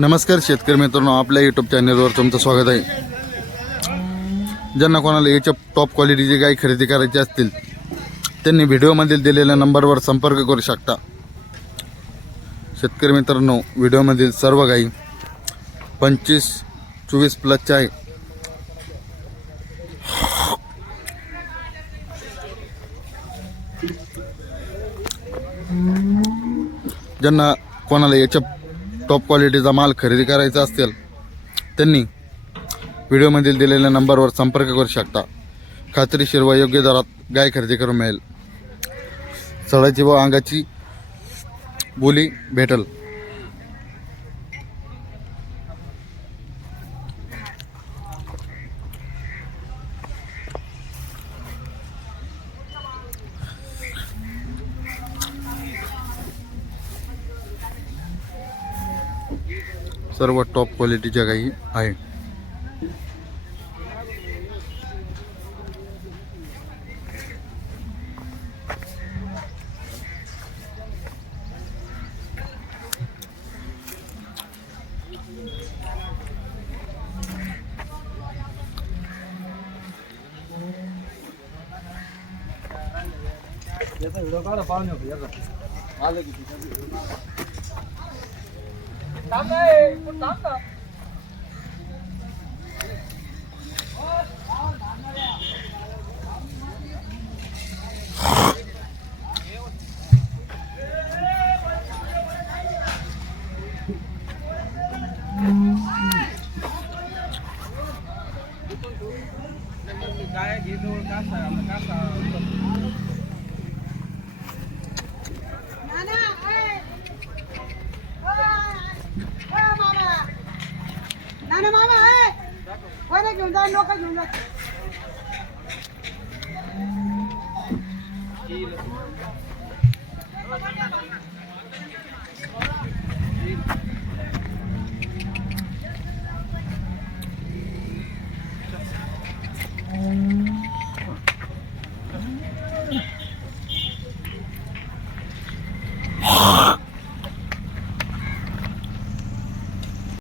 नमस्कार शेतकरी मित्रांनो, आपल्या यूट्यूब चॅनलवर तुमचं स्वागत आहे। ज्यांना कोणाला याच्या टॉप क्वालिटीची गाय खरेदी करायची असतील त्यांनी व्हिडिओमधील दिलेल्या नंबरवर संपर्क करू शकता। शेतकरी मित्रांनो, व्हिडिओमधील सर्व गायी 25-24 प्लसच्या आहे। ज्यांना कोणाला याच्या टॉप क्वालिटीचा माल खरेदी करायचा असेल त्यांनी व्हिडिओमधील दिलेल्या नंबरवर संपर्क करू शकता। खात्रीशीर व योग्य दरात गाय खरेदी करून मिळेल। सडाची व अंगाची बोली भेटल। सर्व टॉप क्वालिटीच्या गायी आहे। याचा व्हिडिओ काढा पाहुणे होते याचा आलं की थांब नाही पण थांब ना काय घेतो कासा नाना मामा आहे कोणी घेऊन जा लोक घेऊन जा